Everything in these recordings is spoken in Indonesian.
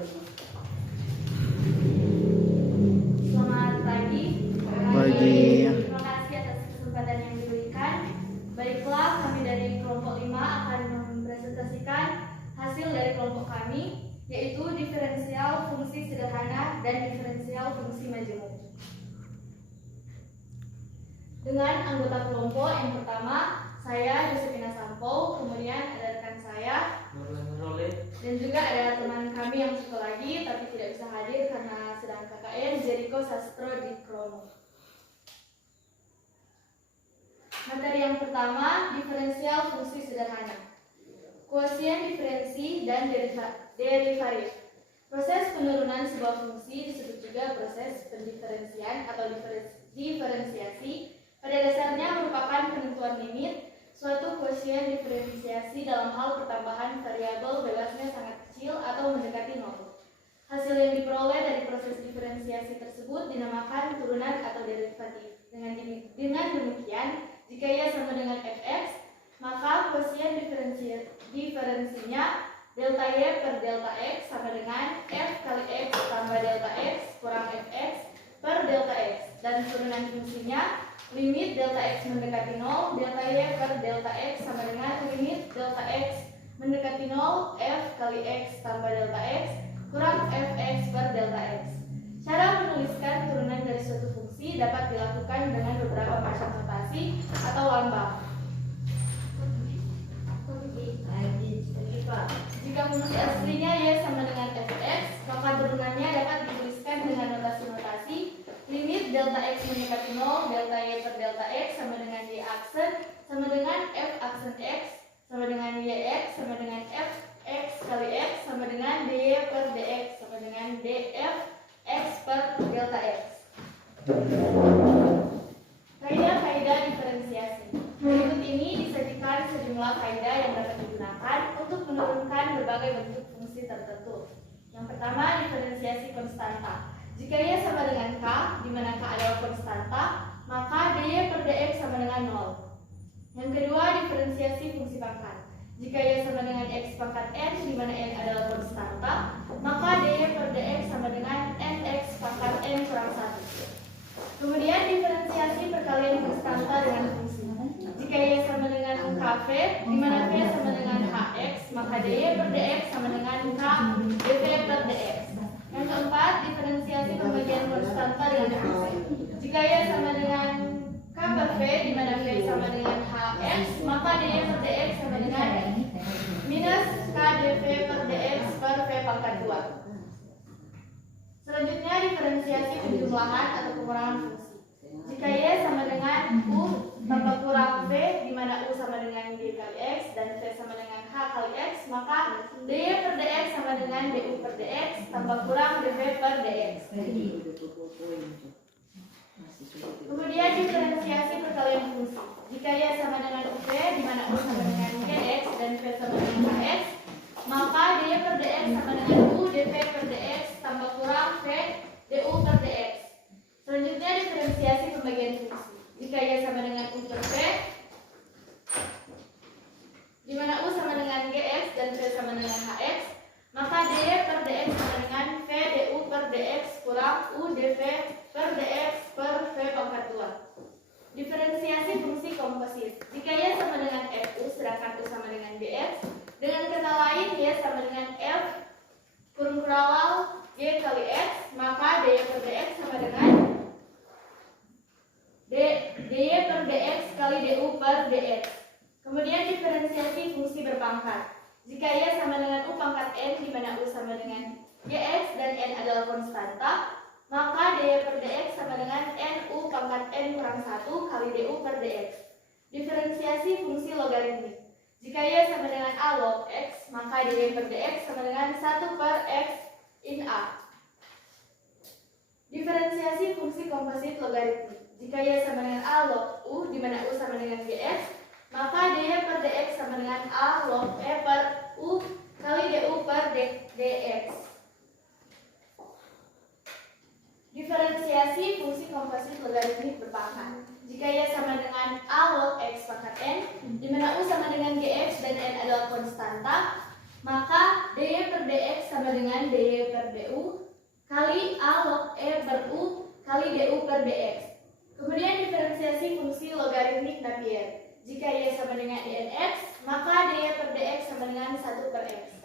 Selamat pagi. Terima kasih atas kesempatan yang diberikan. Baiklah, kami dari kelompok 5 akan mempresentasikan hasil dari kelompok kami, yaitu diferensial fungsi sederhana dan diferensial fungsi majemuk. Dengan anggota kelompok yang pertama, saya Josephina Sampo, kemudian ada rekan saya dan juga ada teman kami yang satu lagi tapi tidak bisa hadir karena sedang KKN, Jericho Sastro di Krono. Materi yang pertama, diferensial fungsi sederhana. Kuosien diferensi dan derivasi. Proses penurunan sebuah fungsi disebut juga proses pendiferensian atau diferensiasi. Pada dasarnya merupakan penentuan limit suatu kuosien diferensiasi dalam hal pertambahan variabel bebasnya sangat kecil atau mendekati nol. Hasil yang diperoleh dari proses diferensiasi tersebut dinamakan turunan atau derivatif. Dengan demikian, jika ia sama dengan fx, maka kuosien diferensinya delta y per delta x sama dengan f kali x tambah delta x kurang fx per delta x, dan turunan fungsinya limit delta x mendekati 0, delta y per delta x sama dengan limit delta x mendekati 0, f kali x tambah delta x kurang fx per delta x. Cara menuliskan turunan dari suatu fungsi dapat dilakukan dengan beberapa macam notasi atau lambang. Jika fungsi aslinya y sama dengan fx, maka turunannya dapat dituliskan dengan notasi-notasi limit delta x mendekati 0, delta y per delta x sama dengan y aksen sama dengan f aksen x sama dengan yx sama dengan f x kali x sama dengan dy per dx sama dengan df x per delta x. Kaidah-kaidah diferensiasi. Berikut ini disajikan sejumlah kaidah yang dapat digunakan untuk menurunkan berbagai bentuk fungsi tertentu. Yang pertama, diferensiasi konstanta. Jika y sama dengan k, di mana k adalah konstanta, maka dy per dx sama dengan 0. Yang kedua, diferensiasi fungsi pangkat. Jika y sama dengan x pangkat n, di mana n adalah konstanta, maka dy per dx sama dengan nx pangkat n kurang 1. Kemudian diferensiasi perkalian konstanta dengan fungsi. Jika y sama dengan kv, di mana v sama dengan hx, maka dy per dx sama dengan k dv per dx. Yang keempat, diferensiasi pembagian konstanta dengan fungsi. Jika y sama dengan k per v, di mana v sama dengan hx, maka dy per dx sama dengan minus k dv per dx per v pangkat 2. Selanjutnya, diferensiasi penjumlahan atau pengurangan fungsi. Jika y sama dengan u tambah kurang v, di mana u sama dengan d kali x dan v sama dengan h kali x, maka dy per dx sama dengan du per dx tambah kurang dv per dx. Kemudian diferensiasi perkalian fungsi. Jika y sama dengan uv, di mana u sama dengan gx dan v sama dengan hx, maka dy per dx sama dengan u dv per dx tambah kurang v du per dx. Selanjutnya, diferensiasi pembagian fungsi. Jika y sama dengan u per v, di mana u sama dengan gx dan v sama dengan hx, maka dy per dx sama dengan v du per dx kurang u dv per dx per v pangkat 2. Diferensiasi fungsi komposit. Jika y sama dengan fu sedangkan u sama dengan dx, dengan kata lain y sama dengan f kurung kurawal g kali x, maka dy per dx sama dengan dy per dx kali du per dx. Kemudian diferensiasi fungsi berpangkat. Jika y sama dengan u pangkat n, di mana u sama dengan gx dan n adalah konstanta, maka dy per dx sama dengan nu pangkat n kurang 1 kali du per dx. Diferensiasi fungsi logaritmik. Jika y sama dengan a log x, maka dy per dx sama dengan 1 per x in a. Diferensiasi fungsi komposit logaritmik. Jika y sama dengan a log u, di mana u sama dengan gx, maka dy per dx sama dengan a log e per u kali du per dx. Diferensiasi fungsi komposit logaritmik berpangkat. Jika y sama dengan a log x pangkat n, di mana u sama dengan gx dan n adalah konstanta, maka dy per dx sama sama dengan DY per DU kali A log E per U kali DU per DX. Kemudian diferensiasi fungsi logaritmik Napier. Jika Y sama dengan INX, maka DY per DX sama dengan 1 per X.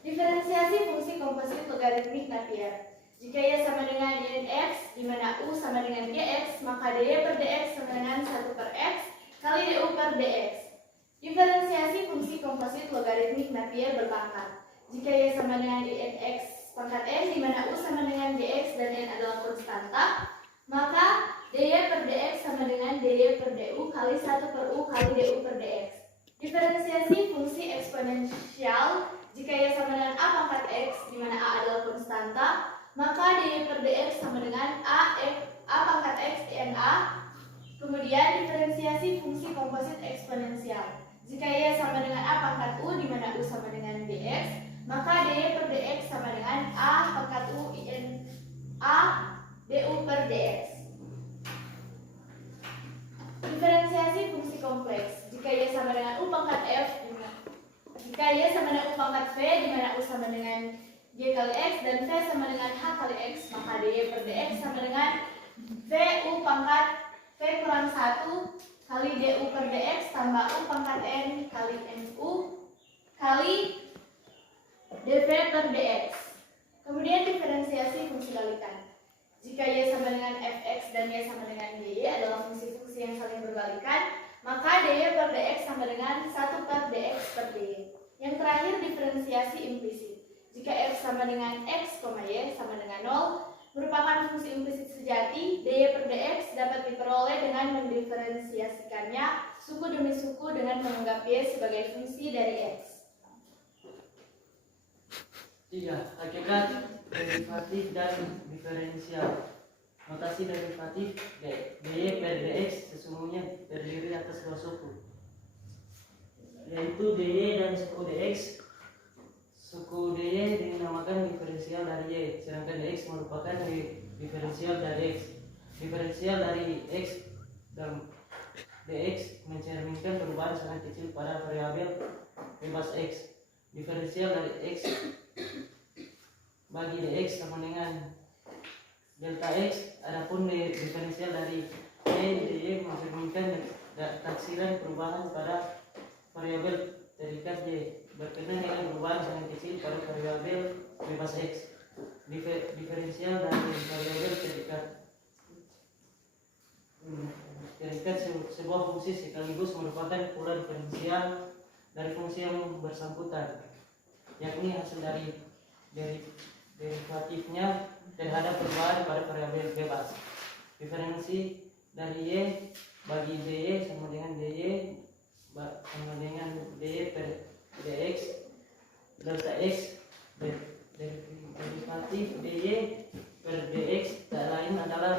Diferensiasi fungsi komposit logaritmik Napier. Jika Y sama dengan INX, di mana U sama dengan GX, maka DY per DX sama dengan 1 per X kali DU per DX. Diferensiasi fungsi komposit logaritmik Napier berpangkat. Jika Y sama dengan INX pangkat N, di mana U sama dengan GX dan N adalah konstanta, maka DY per DX sama dengan DY per DU kali 1 per U kali DU per DX. Diferensiasi fungsi eksponensial. Jika Y sama dengan A pangkat X, di mana A adalah konstanta, maka DY per DX sama dengan A pangkat X N A. Kemudian diferensiasi fungsi komposit eksponensial. Jika Y sama dengan A pangkat U, di mana U sama dengan DX, maka DY per DX sama dengan A pangkat U IN A DU per DX. Diferensiasi fungsi kompleks. Jika Y sama dengan U pangkat F, jika Y sama dengan U pangkat V, di mana U sama dengan G kali X dan V sama dengan H kali X, maka DY per DX sama dengan V U pangkat V kurang 1 kali DU per DX tambah U pangkat N kali NU kali dV per dx. Kemudian diferensiasi fungsi balikan. Jika Y sama dengan fx dan Y sama dengan dy adalah fungsi-fungsi yang saling berbalikan, maka dy per dx sama dengan 1 per dx per dy. Yang terakhir diferensiasi implisit. Jika f sama dengan x, y sama dengan 0 merupakan fungsi implisit sejati, dy per dx dapat diperoleh dengan mendiferensiasikannya suku demi suku dengan menganggap y sebagai fungsi dari x. 3. Hakikat derivatif dan diferensial. Notasi derivatif dy per dx sesungguhnya terdiri atas dua suku, yaitu dy dan suku dx. Suku dy dinamakan diferensial dari y, sedangkan dx merupakan diferensial dari x. Diferensial dari x dan dx mencerminkan perubahan sangat kecil pada variabel bebas x. Diferensial dari x bagi dx sama dengan delta x. Adapun diferensial dari y dy mencerminkan taksiran perubahan pada variabel terikat y berkenaan dengan perubahan sangat kecil pada variabel bebas x. Diferensial dari variabel terikat sebuah fungsi sekaligus merupakan pula diferensial dari fungsi yang bersangkutan, yakni hasil dari derivatifnya terhadap perubahan pada variabel bebas. Diferensi dari y bagi dy sama dengan dy sama dengan dy per dx. Delta x derivatif dy per dx tak lain adalah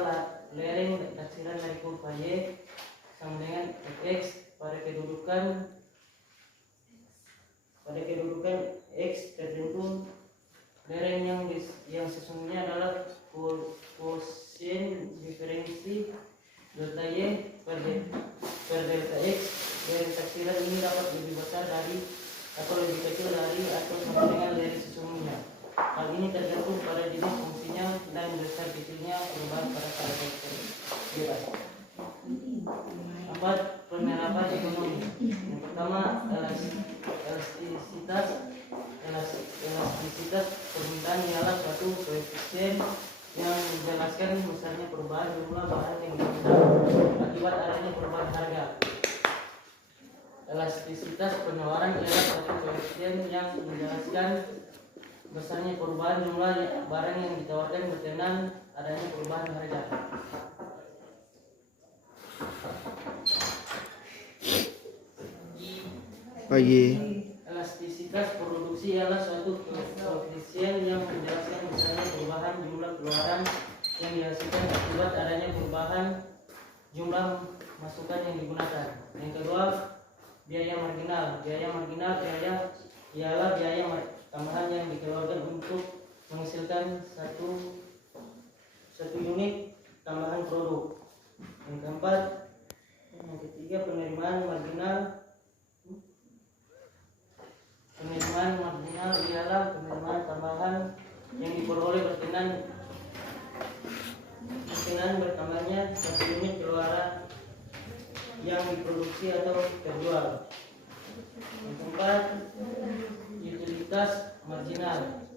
lereng taksiran dari kurva y sama dengan fx pada kedudukan x tertentu. Lereng yang sesungguhnya adalah koefisien diferensi delta y per delta x. Lereng taksiran ini dapat lebih besar dari atau lebih kecil dari atau sama dengan lereng sesungguhnya. Hal ini tergantung pada jenis fungsinya dan besar kecilnya perubahan pada parameter bebas. 4. Penerapan ekonomi. Yang pertama, elastisitas permintaan ialah suatu koefisien yang menjelaskan besarnya perubahan jumlah barang yang diminta akibat adanya perubahan harga. Elastisitas penawaran ialah suatu koefisien yang menjelaskan besarnya perubahan jumlah barang yang ditawarkan berkenaan adanya perubahan harga. Elastisitas produksi ialah suatu koefisien yang menjelaskan besarnya perubahan jumlah keluaran yang dihasilkan akibat adanya perubahan jumlah masukan yang digunakan. Yang kedua, biaya marginal. Biaya marginal ialah biaya tambahan yang dikeluarkan untuk menghasilkan satu unit tambahan produk. Yang keempat, yang ketiga, penerimaan marginal. Penerimaan marginal ialah penerimaan tambahan yang diperoleh berkenaan bertambahnya satu unit keluaran yang diproduksi atau terjual. Yang keempat, utilitas marginal.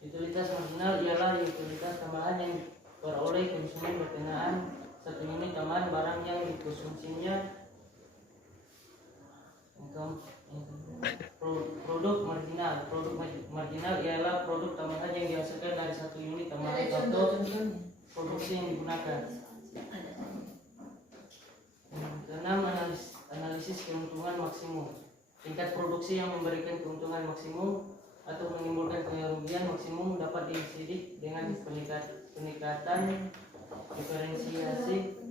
Utilitas marginal ialah utilitas tambahan yang diperoleh konsumen berkenaan satu unit tambahan barang yang dikonsumsinya. Produk marginal. Produk marginal ialah produk tambahan yang dihasilkan dari satu unit tambahan atau produksi yang digunakan. Keenam, analisis keuntungan maksimum. Tingkat produksi yang memberikan keuntungan maksimum atau menimbulkan kerugian maksimum dapat disidik dengan peningkatan diferensiasi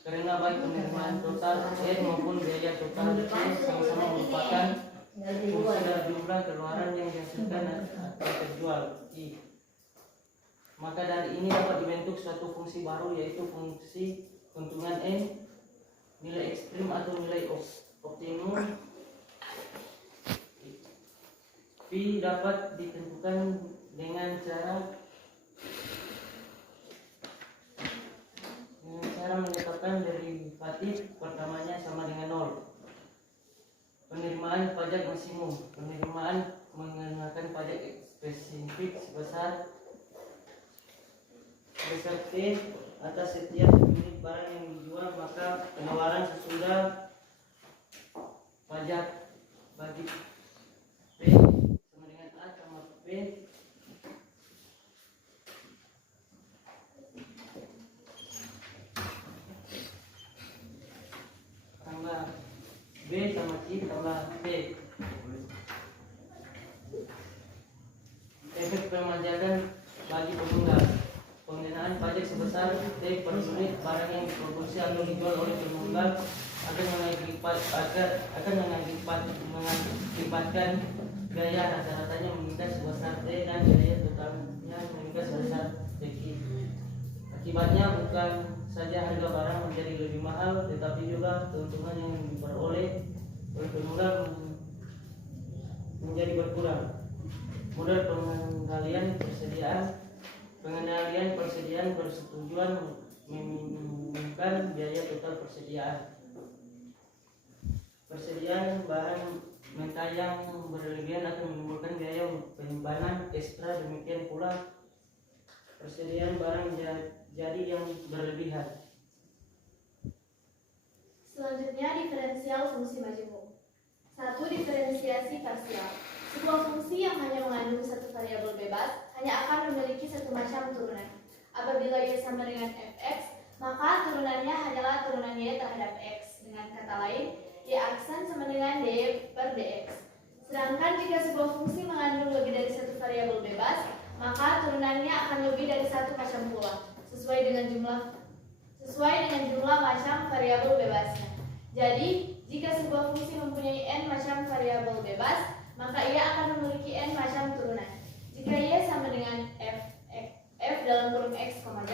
karena baik penerimaan total maupun biaya total sama-sama merupakan fungsi dari jumlah keluaran yang dihasilkan atau terjual. Maka dari ini dapat dibentuk suatu fungsi baru, yaitu fungsi keuntungan N, nilai ekstrim atau nilai optimum. P dapat ditentukan dengan cara menetapkan derivatif pertamanya sama dengan 0. Penerimaan pajak maksimum. Penerimaan mengenakan pajak spesifik sebesar T atas setiap unit barang yang dijual, maka penawaran sesudah pajak bagi P sama dengan A tambah P tambah B sama C tambah P. Efek perpajakan bagi penunggang. Pengenaan pajak sebesar T per unit barang yang diproduksi atau dijual oleh penunggang akan mengakibatkan biaya rata-ratanya meningkat sebesar T dan biaya totalnya meningkat sebesar T. Akibatnya bukan saja harga barang menjadi lebih mahal, tetapi juga keuntungan yang diperoleh oleh penunggang menjadi berkurang. Modal pengendalian persediaan bersetujuan meminimumkan biaya total persediaan. Persediaan bahan mentah yang berlebihan akan menimbulkan biaya penyimpanan ekstra, demikian pula persediaan barang jadi yang berlebihan. Selanjutnya, diferensial fungsi majemuk. 1. Diferensiasi parsial. Sebuah fungsi yang hanya mengandung satu variabel bebas hanya akan memiliki satu macam turunan. Apabila y sama dengan fx, maka turunannya hanyalah turunan y terhadap x. Dengan kata lain, y aksen sama dengan dy per dx. Sedangkan jika sebuah fungsi mengandung lebih dari satu variabel bebas, maka turunannya akan lebih dari satu macam pula, sesuai dengan jumlah macam variabel bebasnya. Jadi, jika sebuah fungsi mempunyai n macam variabel bebas, maka ia akan memiliki n macam turunan. Jika y sama dengan f dalam kurung x, z,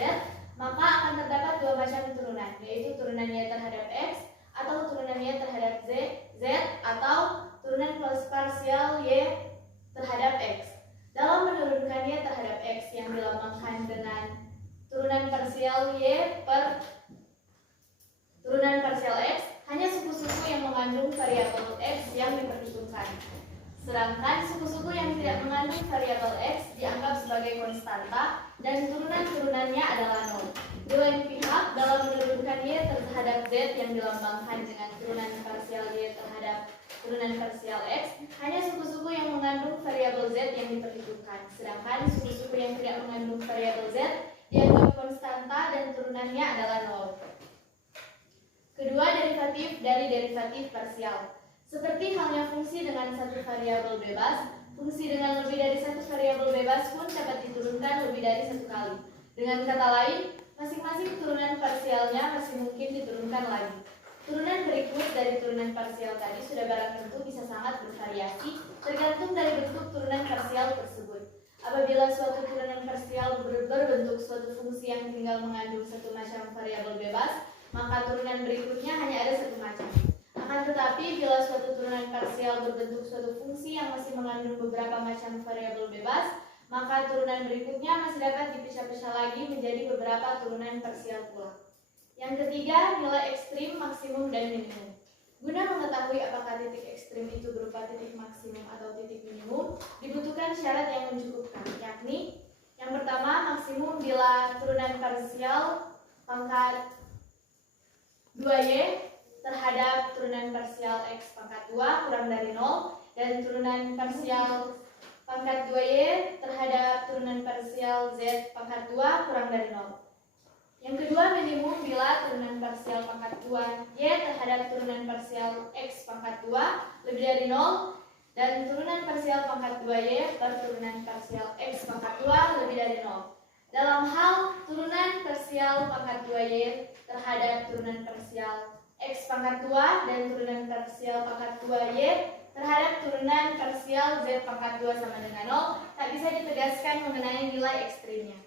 maka akan terdapat dua macam turunan, yaitu turunan y terhadap x atau turunan y terhadap z, atau turunan parsial y terhadap x. Dalam menurunkan y terhadap x yang dilambangkan dengan turunan parsial y per turunan parsial x, hanya suku-suku yang mengandung variabel x yang diperhitungkan. Sedangkan suku-suku yang tidak mengandung variabel x dianggap sebagai konstanta dan turunan-turunannya adalah 0. Di lain pihak, dalam menurunkan y terhadap z yang dilambangkan dengan turunan parsial y terhadap turunan parsial x, hanya suku-suku yang mengandung variabel z yang diperhitungkan. Sedangkan suku-suku yang tidak mengandung variabel z dianggap konstanta dan turunannya adalah 0. Kedua, derivatif dari derivatif parsial. Seperti halnya fungsi dengan satu variabel bebas, fungsi dengan lebih dari satu variabel bebas pun dapat diturunkan lebih dari satu kali. Dengan kata lain, masing-masing turunan parsialnya masih mungkin diturunkan lagi. Turunan berikut dari turunan parsial tadi sudah barang tentu bisa sangat bervariasi tergantung dari bentuk turunan parsial tersebut. Apabila suatu turunan parsial berbentuk suatu fungsi yang tinggal mengandung satu macam variabel bebas, maka turunan berikutnya hanya ada satu macam. Akan tetapi, bila suatu turunan parsial berbentuk suatu fungsi yang masih mengandung beberapa macam variabel bebas, maka turunan berikutnya masih dapat dipisah-pisah lagi menjadi beberapa turunan parsial pula. Yang ketiga, nilai ekstrim, maksimum, dan minimum. Guna mengetahui apakah titik ekstrim itu berupa titik maksimum atau titik minimum, dibutuhkan syarat yang mencukupkan, yakni yang pertama, maksimum bila turunan parsial pangkat 2Y terhadap turunan parsial X pangkat 2 kurang dari 0, dan turunan parsial pangkat 2Y terhadap turunan parsial Z pangkat 2 kurang dari 0. Yang kedua, minimum bila turunan parsial pangkat 2Y terhadap turunan parsial X pangkat 2 lebih dari 0, dan turunan parsial pangkat 2Y per turunan parsial X pangkat 2 lebih dari 0. Dalam hal turunan parsial pangkat 2Y terhadap turunan parsial X pangkat 2 dan turunan parsial pangkat 2Y terhadap turunan parsial Z pangkat 2 sama dengan 0, tak bisa ditegaskan mengenai nilai ekstrimnya.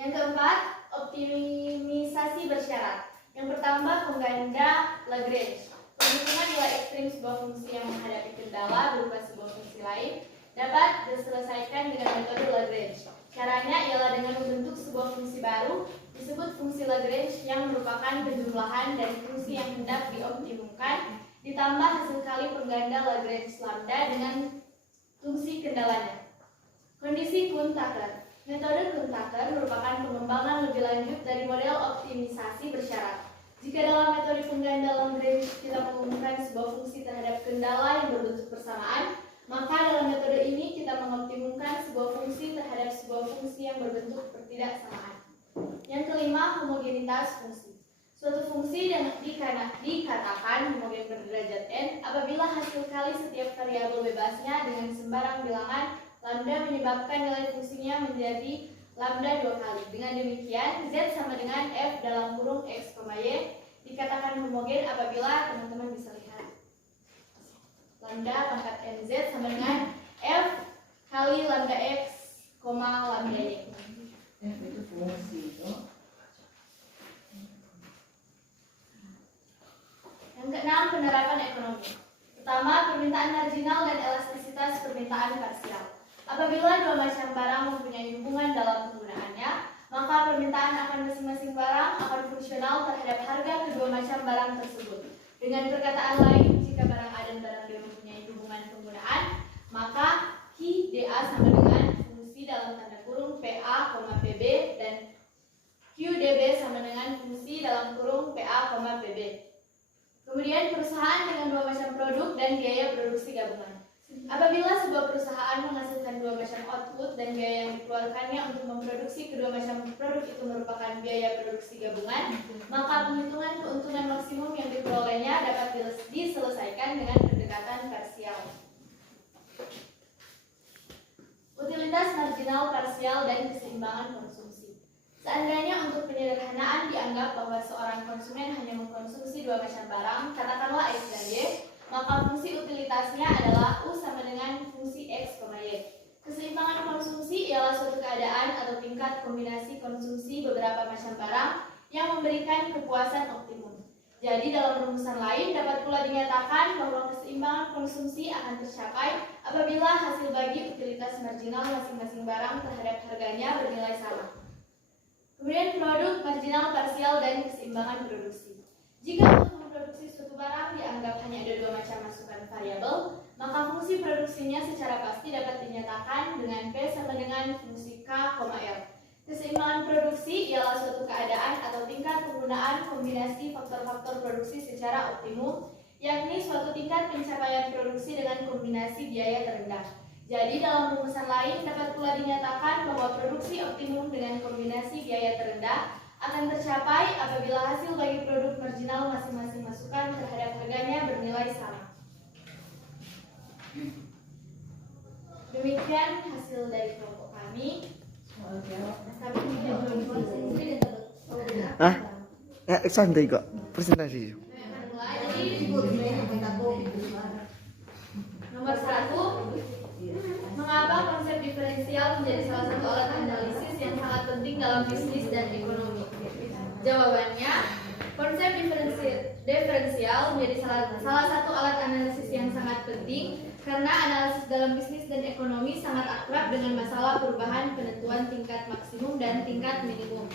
Yang keempat, optimisasi bersyarat. Yang pertama, pengganda Lagrange. Penghitungan nilai ekstrim sebuah fungsi yang menghadapi kendala berupa sebuah fungsi lain dapat diselesaikan dengan metode Lagrange. Caranya ialah dengan membentuk sebuah fungsi baru disebut fungsi Lagrange yang merupakan penjumlahan dari fungsi yang hendak dioptimumkan ditambah hasil kali pengganda Lagrange lambda dengan fungsi kendalanya. Kondisi Kuhn-Tucker. Metode Kuhn-Tucker merupakan pengembangan lebih lanjut dari model optimisasi bersyarat. Jika dalam metode pengganda Lagrange kita mengumumkan sebuah fungsi terhadap kendala yang berbentuk bersamaan, maka dalam metode ini kita mengoptimumkan sebuah fungsi terhadap sebuah fungsi yang berbentuk bertidaksamaan. Yang kelima, homogenitas fungsi. Suatu fungsi dikatakan homogen berderajat n apabila hasil kali setiap variabel bebasnya dengan sembarang bilangan lambda menyebabkan nilai fungsinya menjadi lambda 2 kali. Dengan demikian, Z sama dengan F dalam kurung X, Y dikatakan homogen apabila teman-teman bisa lihat lambda pangkat NZ sama dengan F kali lambda X, lambda Y. F itu fungsi itu. Yang keenam, penerapan ekonomi. Pertama, permintaan marginal dan elastisitas permintaan parsial. Apabila dua macam barang mempunyai hubungan dalam penggunaannya, maka permintaan akan masing-masing barang akan fungsional terhadap harga kedua macam barang tersebut. Dengan perkataan lain, jika barang A dan barang B mempunyai hubungan penggunaan, maka QDA sama dengan fungsi dalam tanda kurung PA, PB dan QDB sama dengan fungsi dalam kurung PA, PB. Kemudian perusahaan dengan dua macam produk dan biaya produksi gabungan. Apabila sebuah perusahaan menghasilkan dua macam output dan biaya yang dikeluarkannya untuk memproduksi kedua macam produk itu merupakan biaya produksi gabungan, maka penghitungan keuntungan maksimum yang diperolehnya dapat diselesaikan dengan pendekatan parsial. Utilitas marginal parsial dan keseimbangan konsumsi. Seandainya untuk penyederhanaan dianggap bahwa seorang konsumen hanya mengkonsumsi dua macam barang, katakanlah X dan Y, maka fungsi utilitasnya adalah U sama dengan fungsi X, Y. Keseimbangan konsumsi ialah suatu keadaan atau tingkat kombinasi konsumsi beberapa macam barang yang memberikan kepuasan optimum. Jadi dalam rumusan lain dapat pula dinyatakan bahwa keseimbangan konsumsi akan tercapai apabila hasil bagi utilitas marginal masing-masing barang terhadap harganya bernilai sama. Kemudian produk, marginal, parsial, dan keseimbangan produksi. Jika untuk memproduksi suatu barang dianggap hanya ada dua macam masukan variabel, maka fungsi produksinya secara pasti dapat dinyatakan dengan P sama dengan fungsi K, L. Keseimbangan produksi ialah suatu keadaan atau tingkat penggunaan kombinasi faktor-faktor produksi secara optimum, yakni suatu tingkat pencapaian produksi dengan kombinasi biaya terendah. Jadi dalam rumusan lain dapat pula dinyatakan bahwa produksi optimum dengan kombinasi biaya terendah akan tercapai apabila hasil bagi produk marginal masing-masing masukan terhadap harganya bernilai sama. Demikian hasil dari kelompok kami. Santai kok presentasi. Nomor 1, mengapa konsep diferensial menjadi salah satu alat analisis yang sangat penting dalam bisnis dan ekonomi? Jawabannya, konsep diferensial menjadi salah satu alat analisis yang sangat penting karena analisis dalam bisnis dan ekonomi sangat akrab dengan masalah perubahan penentuan tingkat maksimum dan tingkat minimum.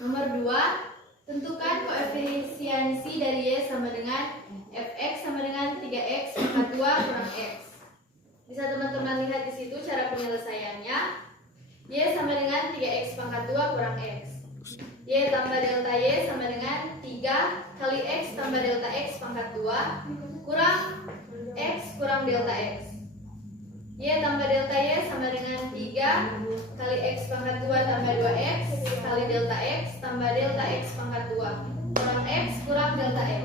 Nomor 2, tentukan koefisiensi dari Y sama dengan Fx sama dengan 3x pangkat 2 kurang x. Bisa teman-teman lihat di situ cara penyelesaiannya. Y sama dengan 3x pangkat 2 kurang x. Y tambah delta Y sama dengan 3 kali X tambah delta X pangkat 2 kurang X kurang delta X. Y tambah delta Y sama dengan 3 kali X pangkat 2 tambah 2X kali delta X tambah delta X pangkat 2 kurang X kurang delta X.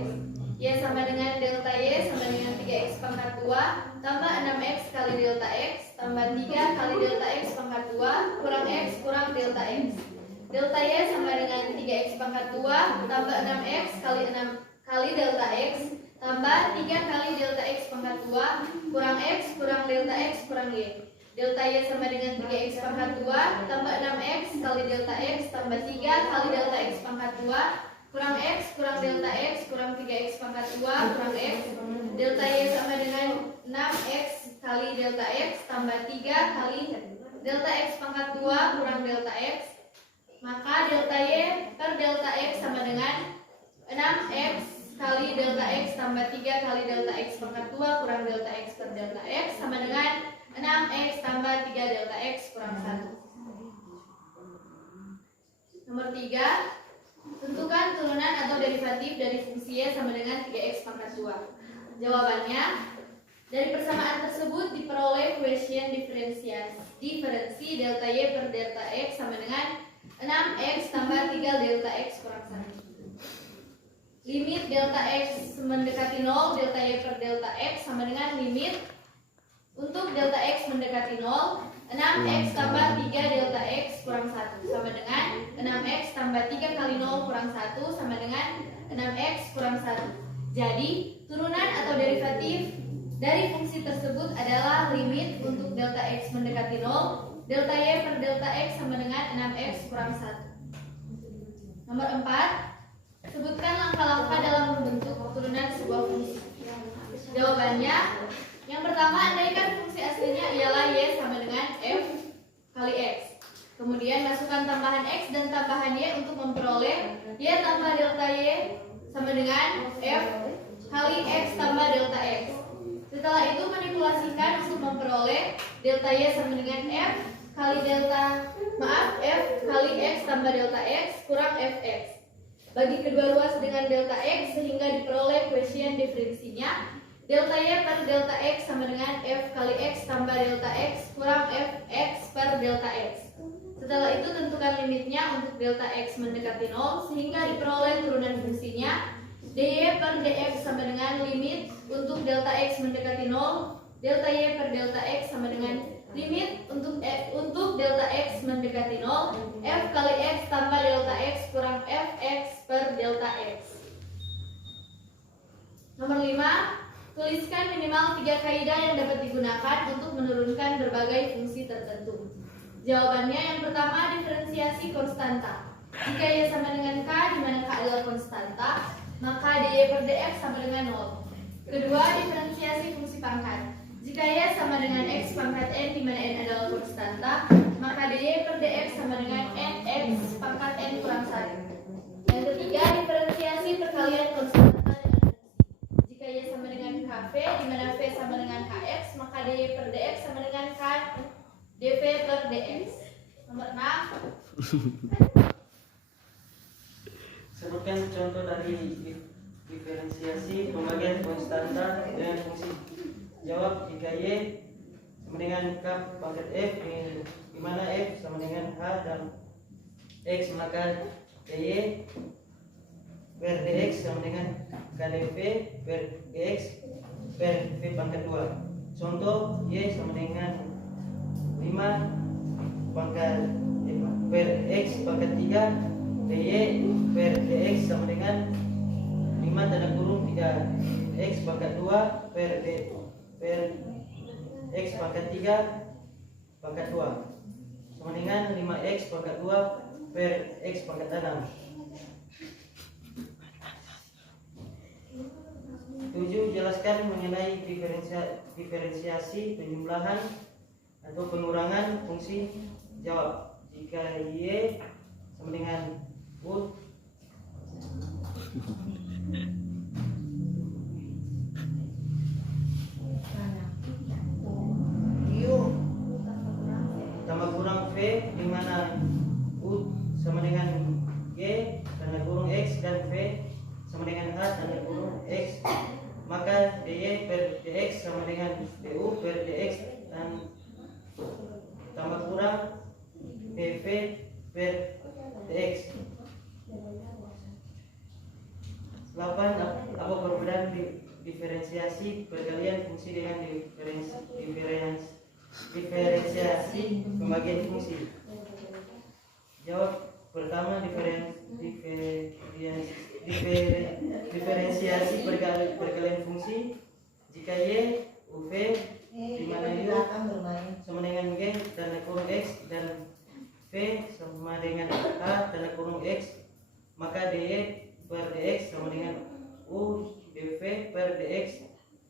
Y sama dengan delta Y sama dengan 3X pangkat 2 tambah 6X kali delta X tambah 3 kali delta X pangkat 2 kurang X kurang delta X. Delta Y sama dengan 3x pangkat 2 tambah 6x kali 6 kali delta x tambah 3 kali delta x pangkat 2 kurang x kurang delta x kurang y. Delta Y sama dengan 3x pangkat 2 tambah 6x kali delta x tambah 3 kali delta x pangkat 2 kurang x kurang delta x kurang 3x pangkat 2 kurang x. Delta Y sama dengan 6x kali delta x tambah 3 kali delta x pangkat 2 kurang delta x. Maka delta Y per delta X sama dengan 6X kali delta X tambah 3 kali delta X pangkat 2 kurang delta X per delta X sama dengan 6X tambah 3 delta X kurang 1. Nomor 3, tentukan turunan atau derivatif dari fungsi Y sama dengan 3X pangkat 2. Jawabannya, dari persamaan tersebut diperoleh kuesiosen diferensi delta Y per delta X sama dengan 6x tambah 3 delta x kurang 1. Limit delta x mendekati 0, delta y per delta x sama dengan limit untuk delta x mendekati 0, 6x tambah 3 delta x kurang 1 sama dengan 6x tambah 3 kali 0 kurang 1 sama dengan 6x kurang 1. Jadi, turunan atau derivatif dari fungsi tersebut adalah limit untuk delta x mendekati 0, delta y per delta x sama dengan 6x kurang 1. Nomor 4, sebutkan langkah-langkah dalam membentuk turunan sebuah fungsi. Jawabannya, yang pertama, andaikan fungsi aslinya ialah y sama dengan f kali x. Kemudian masukkan tambahan x dan tambahan y untuk memperoleh y tambah delta y sama dengan f kali x tambah delta x. Setelah itu manipulasikan untuk memperoleh delta y sama dengan f kali x tambah delta x kurang fx. Bagi kedua ruas dengan delta x sehingga diperoleh kuesiosen diferensinya. Delta y per delta x sama dengan f kali x tambah delta x kurang fx per delta x. Setelah itu tentukan limitnya untuk delta x mendekati 0 sehingga diperoleh turunan fungsinya. dy per dx sama dengan limit untuk delta x mendekati 0, delta y per delta x sama dengan limit untuk delta x mendekati 0, f kali x tambah delta x kurang fx per delta x. Nomor 5, tuliskan minimal 3 kaidah yang dapat digunakan untuk menurunkan berbagai fungsi tertentu. Jawabannya, yang pertama, diferensiasi konstanta. Jika y sama dengan k, di mana k adalah konstanta, maka dy per dx sama dengan 0. Kedua, diferensiasi fungsi pangkat. Jika y sama dengan x pangkat n, di mana n adalah konstanta, maka dy per dx sama dengan nx pangkat n kurang 1. Yang ketiga, diferensiasi perkalian konstanta dengan fungsi. Jika y sama dengan kv, di mana v sama dengan kx, maka dy per dx sama dengan k dv per dx. Nomor 6. Sebutkan contoh dari diferensiasi pembagian konstanta dengan fungsi. Jawab, jika y sama dengan k pangkat f, di mana f sama dengan h dan x, maka dy per dx sama dengan kdv per dx per v pangkat 2. Contoh, y sama dengan 5 pangkat per x pangkat 3, dy per dx sama dengan 5 tanda kurung 3 x pangkat 2 per x pangkat 3 pangkat 2 sama dengan 5x pangkat 2 per x pangkat 6. 7. Jelaskan mengenai diferensiasi, penjumlahan atau pengurangan fungsi. Jawab. Jika Y sama dengan U, tambah kurang V, di mana U sama dengan Y tanda kurung X dan V sama dengan H tanda kurung X, maka dy per dx sama dengan du per dx dan tambah kurang dv per dx. 8. Apa perbedaan diferensiasi perkalian fungsi dengan diferensiasi pembagian fungsi? Jawab. Pertama, diferensiasi perkalian fungsi. Jika Y UV di mana U sama dengan G tanda kurung X dan V sama dengan H tanda kurung X, maka dy per dx sama dengan U dv per dx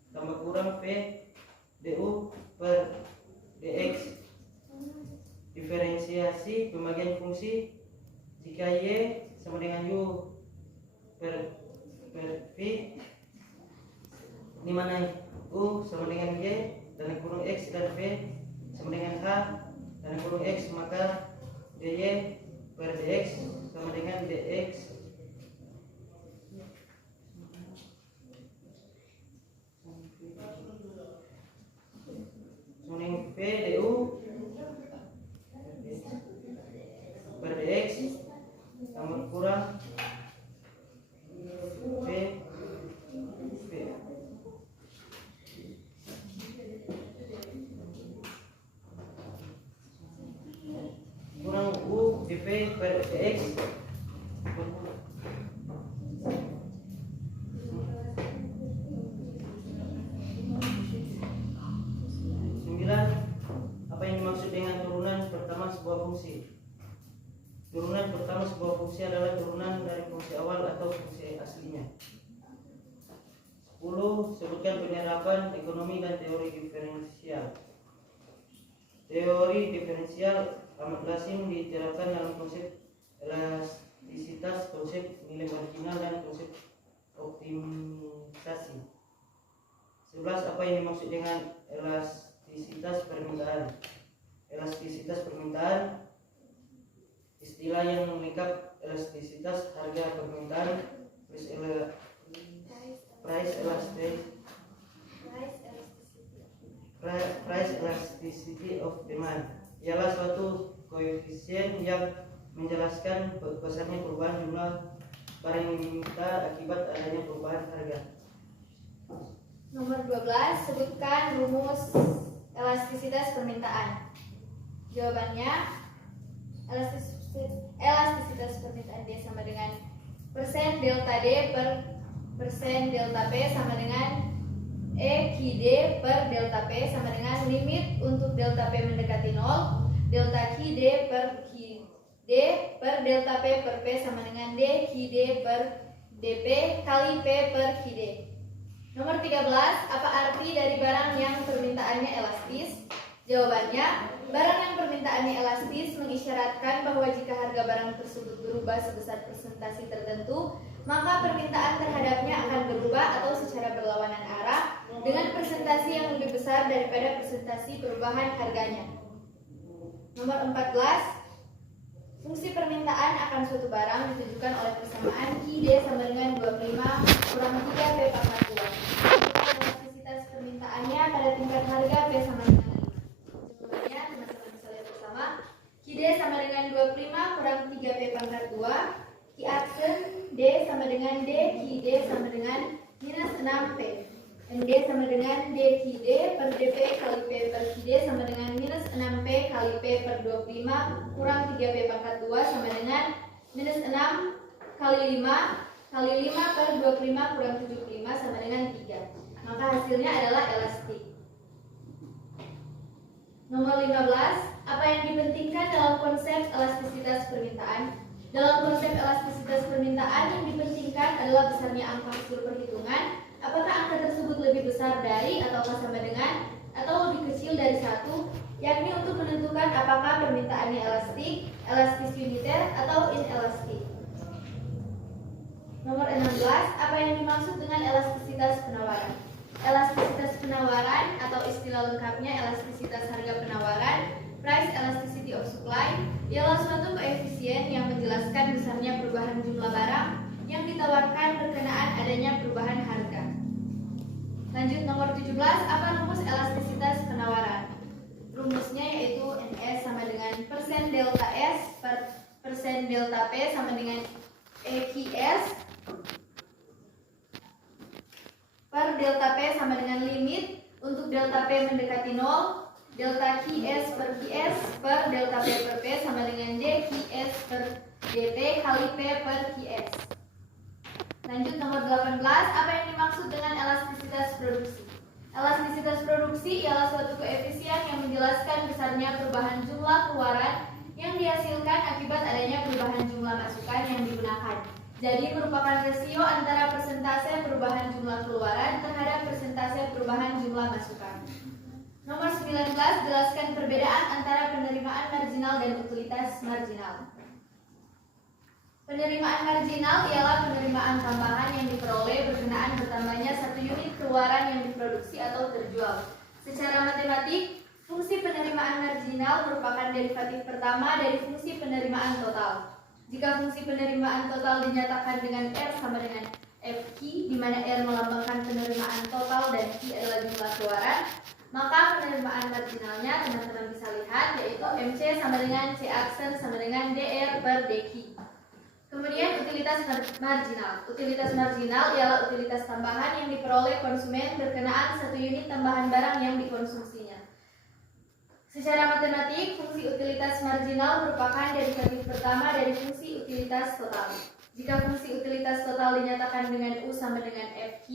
tambah kurang V du per dx. Diferensiasi pembagian fungsi. Jika Y sama dengan U per V, di mana U sama dengan G dan kurung X dan V sama dengan H dan kurung X, maka dy per dx sama dengan dx sama dengan V du per dx tambah kurang V kurang U dv per dx. 9. Apa yang dimaksud dengan turunan pertama sebuah fungsi? Turunan pertama sebuah fungsi adalah turunan dari fungsi awal atau fungsi aslinya. 10. Sebutkan penerapan ekonomi dan teori diferensial. Teori diferensial amat lazim diterapkan dalam konsep elastisitas, konsep nilai marginal, dan konsep optimisasi. 11. Apa yang dimaksud dengan elastisitas permintaan? Elastisitas permintaan istilah yang lengkap. Elastisitas harga permintaan, price elasticity of demand ialah suatu koefisien yang menjelaskan besarnya perubahan jumlah barang yang diminta akibat adanya perubahan harga. Nomor 12, sebutkan rumus elastisitas permintaan. Jawabannya, elastisitas permintaan D sama dengan persen delta D per persen delta P sama dengan E Q D per delta P sama dengan limit untuk delta P mendekati 0, delta Q D per Q D per delta P per P sama dengan D Q D per DP kali P per Q D. Nomor 13, apa arti dari barang yang permintaannya elastis? Jawabannya, barang yang permintaannya elastis mengisyaratkan bahwa jika harga barang tersebut berubah sebesar persentase tertentu, maka permintaan terhadapnya akan berubah atau secara berlawanan arah dengan persentase yang lebih besar daripada persentase perubahan harganya. Nomor 14, fungsi permintaan akan suatu barang ditunjukkan oleh persamaan Q D sama dengan 25 kurang 3 P pangkat 2. Elastisitas permintaannya pada tingkat harga P sama dengan 5. Jawabannya teman-teman bisa lihat bersama. Q D sama dengan 25 kurang 3 P pangkat 2. Q aksen D sama dengan D Q D sama dengan minus 6 P. MD sama dengan D Q D per DP kali P per Q D sama dengan minus 6 P kali P per 25 kurang 3 P pangkat 2 sama dengan minus 6 kali 5 kali 5 per 25 kurang 75 sama dengan 3. Maka hasilnya adalah elastik. Nomor 15, apa yang dipentingkan dalam konsep elastisitas permintaan? Dalam konsep elastisitas permintaan yang dipentingkan adalah besarnya angka hasil perhitungan apakah angka tersebut lebih besar dari atau sama dengan atau lebih kecil dari 1, yakni untuk menentukan apakah permintaannya elastik, elastis uniter, atau inelastik. Nomor 16, apa yang dimaksud dengan elastisitas penawaran? Elastisitas penawaran atau istilah lengkapnya elastisitas harga penawaran, price elasticity of supply, ialah suatu koefisien yang menjelaskan besarnya perubahan jumlah barang yang ditawarkan berkenaan adanya perubahan harga. Lanjut nomor 17, apa rumus elastisitas penawaran? Rumusnya yaitu NS sama dengan persen delta S per persen delta P sama dengan EQS per delta P sama dengan limit untuk delta P mendekati 0, delta QS per QS per delta P per P sama dengan DQS per DP kali P per QS. Lanjut nomor 18, apa yang dimaksud dengan elastisitas produksi? Elastisitas produksi ialah suatu koefisien yang menjelaskan besarnya perubahan jumlah keluaran yang dihasilkan akibat adanya perubahan jumlah masukan yang digunakan. Jadi merupakan rasio antara persentase perubahan jumlah keluaran terhadap persentase perubahan jumlah masukan. Nomor 19, jelaskan perbedaan antara penerimaan marginal dan utilitas marginal. Penerimaan marginal ialah penerimaan tambahan yang diperoleh berkenaan bertambahnya 1 unit keluaran yang diproduksi atau terjual. Secara matematik, fungsi penerimaan marginal merupakan derivatif pertama dari fungsi penerimaan total. Jika fungsi penerimaan total dinyatakan dengan R sama dengan FQ, di mana R melambangkan penerimaan total dan Q adalah jumlah keluaran, maka penerimaan marginalnya teman-teman bisa lihat yaitu MC sama dengan C aksen sama dengan DR per DQ. Kemudian utilitas marginal. Utilitas marginal ialah utilitas tambahan yang diperoleh konsumen berkenaan 1 unit tambahan barang yang dikonsumsinya. Secara matematik, fungsi utilitas marginal merupakan derivatif pertama dari fungsi utilitas total. Jika fungsi utilitas total dinyatakan dengan U sama dengan FQ,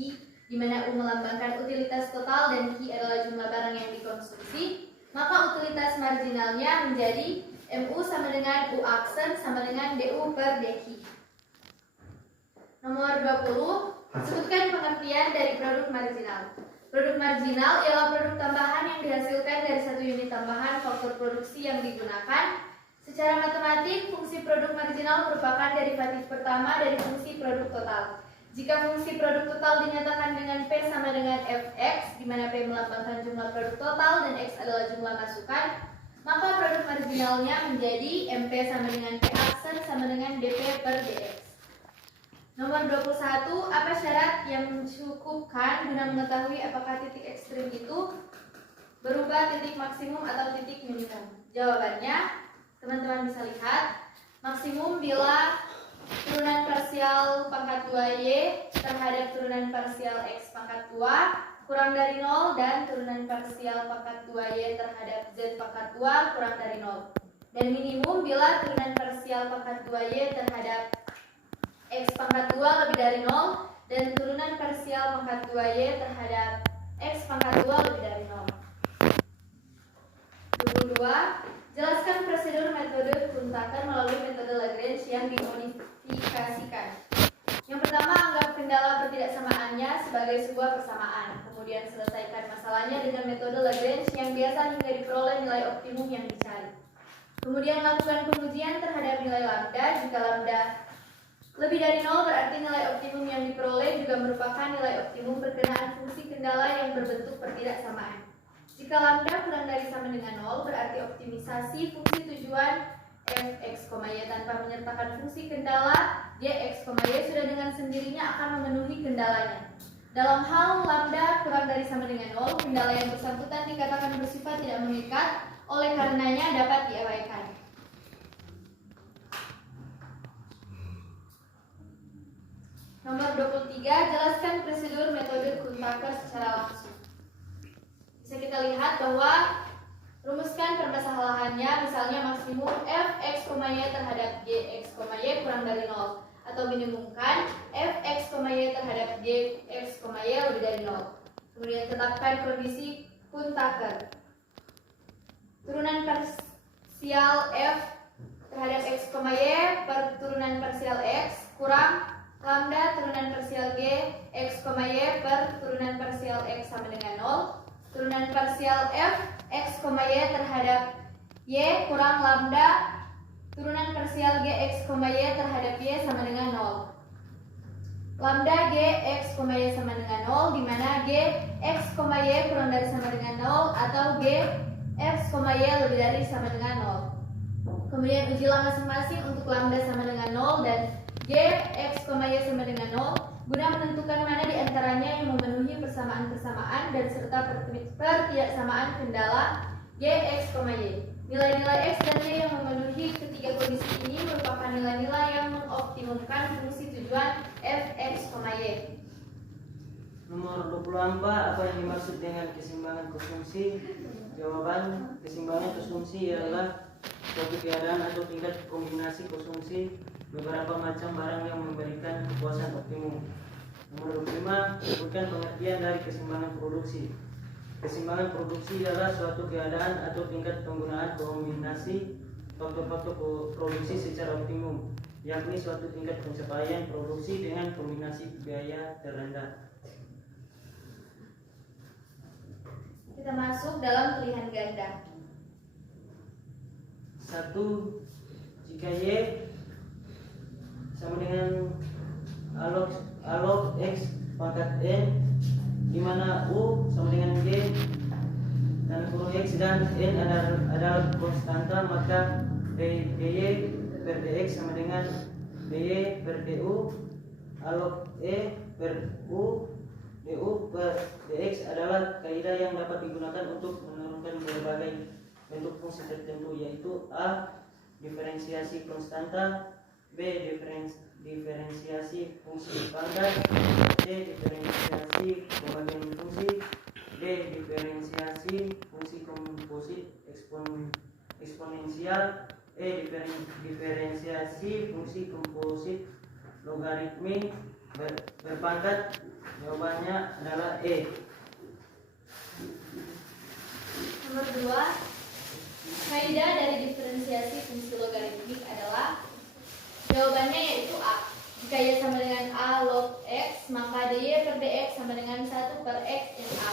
di mana U melambangkan utilitas total dan Q adalah jumlah barang yang dikonsumsi, maka utilitas marginalnya menjadi MU sama dengan U aksen sama dengan DU per DQ. Nomor 20, sebutkan pengertian dari produk marginal. Produk marginal ialah produk tambahan yang dihasilkan dari 1 unit tambahan faktor produksi yang digunakan. Secara matematik, fungsi produk marginal merupakan derivatif pertama dari fungsi produk total. Jika fungsi produk total dinyatakan dengan P sama dengan Fx, di mana P melambangkan jumlah produk total dan X adalah jumlah masukan, maka produk marginalnya menjadi MP sama dengan P aksen sama dengan DP per DX. Nomor 21, apa syarat yang mencukupkan guna mengetahui apakah titik ekstrim itu berubah titik maksimum atau titik minimum? Jawabannya, teman-teman bisa lihat, maksimum bila turunan parsial pangkat 2Y terhadap turunan parsial X pangkat 2 kurang dari 0 dan turunan parsial pangkat 2Y terhadap Z pangkat 2 kurang dari 0. Dan minimum bila turunan parsial pangkat 2Y terhadap X pangkat 2 lebih dari 0 dan turunan parsial pangkat 2Y terhadap X pangkat 2 lebih dari 0. 22. Jelaskan prosedur metode Kuhn-Tucker melalui metode Lagrange yang dimodifikasikan. Yang pertama, anggap kendala ketidaksamaannya sebagai sebuah persamaan. Kemudian selesaikan masalahnya dengan metode Lagrange yang biasa hingga diperoleh nilai optimum yang dicari. Kemudian lakukan pengujian terhadap nilai lambda. Jika lambda lebih dari 0 berarti nilai optimum yang diperoleh juga merupakan nilai optimum berkenaan fungsi kendala yang berbentuk pertidaksamaan. Jika lambda kurang dari sama dengan 0 berarti optimisasi fungsi tujuan fx, y tanpa menyertakan fungsi kendala dx, y sudah dengan sendirinya akan memenuhi kendalanya. Dalam hal lambda kurang dari sama dengan 0, kendala yang bersangkutan dikatakan bersifat tidak mengikat, oleh karenanya dapat diabaikan. Nomor 23, jelaskan prosedur metode Kuhn-Tucker secara langsung. Bisa kita lihat bahwa rumuskan permasalahannya, misalnya maksimum fx, y terhadap gx, y kurang dari 0, atau minimumkan fx, y terhadap gx, y lebih dari 0. Kemudian tetapkan kondisi Kuhn-Tucker. Turunan parsial f terhadap x, y per turunan parsial x kurang Lambda turunan parsial G X, Y per turunan parsial X sama dengan 0. Turunan parsial F X, Y terhadap Y kurang lambda turunan parsial G X, Y terhadap Y sama dengan 0. Lambda G X, Y sama dengan 0, di mana G X, Y kurang dari sama dengan 0 atau G X, Y lebih dari sama dengan 0. Kemudian ujilah masing-masing untuk lambda sama dengan 0 dan G X, Y sama dengan 0 guna menentukan mana di antaranya yang memenuhi persamaan-persamaan dan serta pertidaksamaan kendala G X, Y. Nilai-nilai X dan Y yang memenuhi ketiga kondisi ini merupakan nilai-nilai yang mengoptimumkan fungsi tujuan f X, Y. Nomor 24, apa yang dimaksud dengan keseimbangan konsumsi? Jawaban, keseimbangan konsumsi adalah suatu keadaan atau tingkat kombinasi konsumsi beberapa macam barang yang memberikan kepuasan optimum. Nomor 25, sebutkan pengertian dari keseimbangan produksi. Keseimbangan produksi adalah suatu keadaan atau tingkat penggunaan kombinasi faktor-faktor produksi secara optimum, yakni suatu tingkat pencapaian produksi dengan kombinasi biaya terendah. Kita masuk dalam pilihan ganda. 1. Jika Y sama dengan alog X pangkat N, di mana U sama dengan G dan kurung X dan N adalah konstanta, maka dy per dx sama dengan dy per du. Alog E per U du per dx adalah kaidah yang dapat digunakan untuk menurunkan berbagai bentuk fungsi tertentu, yaitu A. Diferensiasi konstanta, B. Diferensiasi fungsi pangkat, C. Diferensiasi pembagian fungsi, D. Diferensiasi fungsi komposit eksponensial, E. Diferensiasi fungsi komposit logaritmik berpangkat. Jawabannya adalah E. Nomor 2, kaidah dari diferensiasi fungsi logaritmik adalah, jawabannya yaitu A. Jika Y sama dengan A log X, maka dy per dx sama dengan 1 per X in A.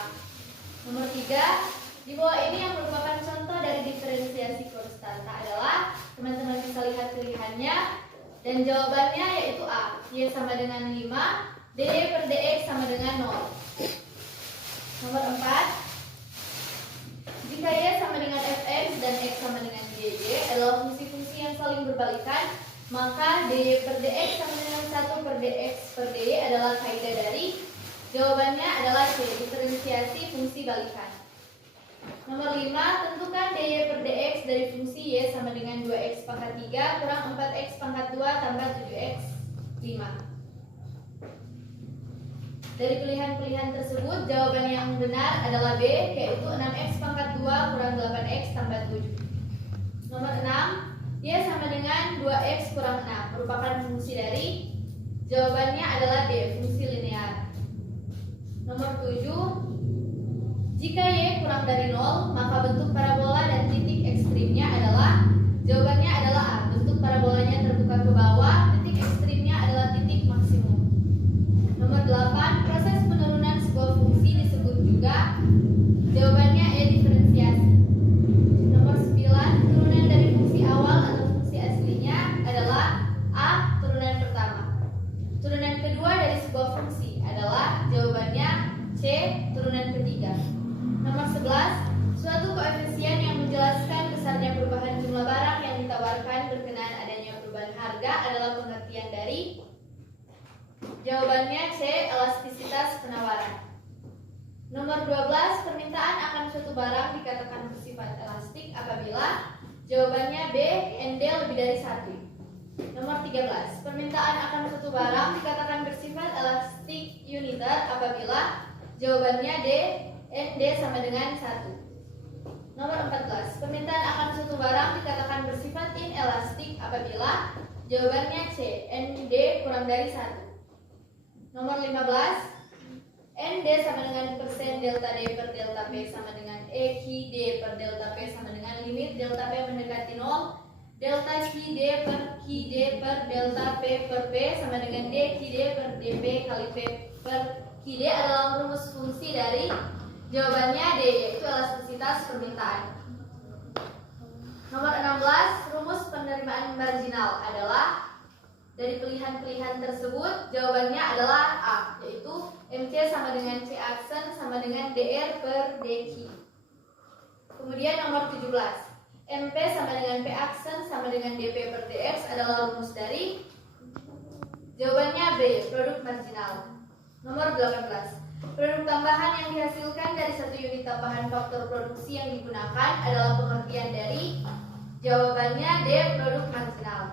Nomor 3, di bawah ini yang merupakan contoh dari diferensiasi konstanta adalah, teman-teman bisa lihat pilihannya, dan jawabannya yaitu A. Y sama dengan 5, dy per dx sama dengan 0. Nomor 4, jika Y sama dengan fx dan x sama dengan jy adalah fungsi-fungsi yang saling berbalikan, maka dy per dx sama dengan 1 per dx per dy adalah kaidah dari. Jawabannya adalah C, diferensiasi fungsi balikan. Nomor 5, tentukan dy per dx dari fungsi Y sama dengan 2x pangkat 3 kurang 4x pangkat 2 tambah 7x 5. Dari pilihan-pilihan tersebut, jawaban yang benar adalah B, yaitu 6x pangkat 2 kurang 8x tambah 7. Nomor 6, Y sama dengan 2x kurang 6 merupakan fungsi dari. Jawabannya adalah D, fungsi linear. Nomor 7, jika Y kurang dari 0, maka bentuk parabola dan titik ekstrimnya adalah. Jawabannya adalah A, bentuk parabolanya terbuka ke bawah, titik ekstrimnya adalah titik maksimum. Nomor 8, proses penurunan sebuah fungsi disebut juga. Jawabannya E, diferensiasi. Nomor 9, turunan dari fungsi awal atau fungsi aslinya adalah A, turunan pertama. Turunan kedua dari sebuah fungsi adalah, jawabannya C, turunan ketiga. Nomor 11, suatu koefisien yang menjelaskan besarnya perubahan jumlah barang yang ditawarkan berkenaan adanya perubahan harga adalah pengertian dari. Jawabannya C, elastisitas penawaran. Nomor 12, permintaan akan suatu barang dikatakan bersifat elastik apabila. Jawabannya B, ND lebih dari 1. Nomor 13, permintaan akan suatu barang dikatakan bersifat elastik uniter apabila. Jawabannya D, ND sama dengan 1. Nomor 14, permintaan akan suatu barang dikatakan bersifat inelastik apabila. Jawabannya C, ND kurang dari 1. Nomor 15, ND sama dengan persen delta D per delta P sama dengan EQ D per delta P sama dengan limit delta P mendekati 0. delta Q D per delta P per P sama dengan D Q D per DP kali P per Q D adalah rumus fungsi dari jawabannya D, yaitu elastisitas permintaan. Nomor 16, rumus penerimaan marginal adalah dari pilihan-pilihan tersebut jawabannya adalah A, yaitu MC sama dengan C aksen sama dengan DR per DQ. Kemudian nomor 17, MP sama dengan P aksen sama dengan DP per DX adalah rumus dari jawabannya B, produk marginal. Nomor 18, produk tambahan yang dihasilkan dari satu unit tambahan faktor produksi yang digunakan adalah pengertian dari jawabannya D, produk marginal.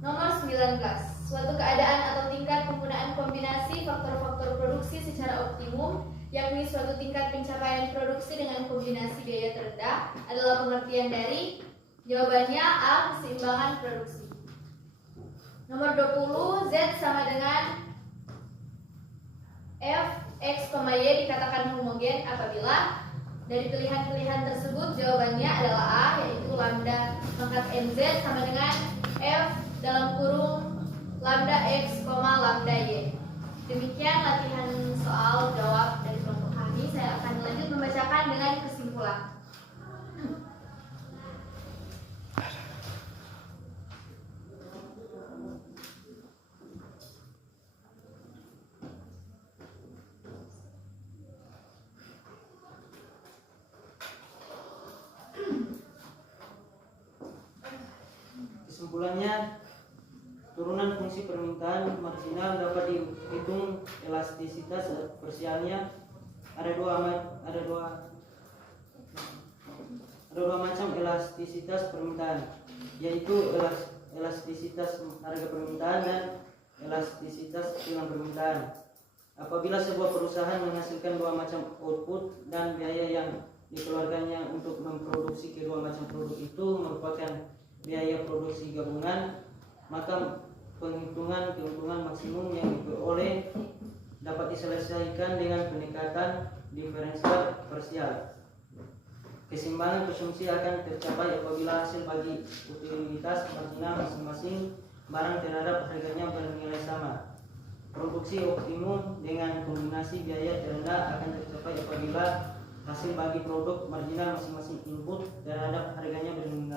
Nomor 19, suatu keadaan atau tingkat penggunaan kombinasi faktor-faktor produksi secara optimum, yakni suatu tingkat pencapaian produksi dengan kombinasi biaya terendah adalah pengertian dari jawabannya A, keseimbangan produksi. Nomor 20, Z sama dengan F, X, Y dikatakan homogen apabila dari pilihan-pilihan tersebut jawabannya adalah A, yaitu lambda pangkat NZ sama dengan F dalam kurung lambda X, lambda Y. Demikian latihan soal jawab dari kelompok kami. Saya akan lanjut membacakan dengan kesimpulan. Kesimpulannya, turunan fungsi permintaan marginal dapat dihitung elastisitas parsialnya. Ada dua macam elastisitas permintaan, yaitu elastisitas harga permintaan dan elastisitas timbang permintaan. Apabila sebuah perusahaan menghasilkan dua macam output dan biaya yang dikeluarkannya untuk memproduksi kedua macam produk itu merupakan biaya produksi gabungan, maka penghitungan keuntungan maksimum yang diperoleh dapat diselesaikan dengan pendekatan diferensial parsial. Keseimbangan konsumsi akan tercapai apabila hasil bagi utilitas marginal masing-masing barang terhadap harganya bernilai sama. Produksi optimum dengan kombinasi biaya terendah akan tercapai apabila hasil bagi produk marginal masing-masing input terhadap harganya bernilai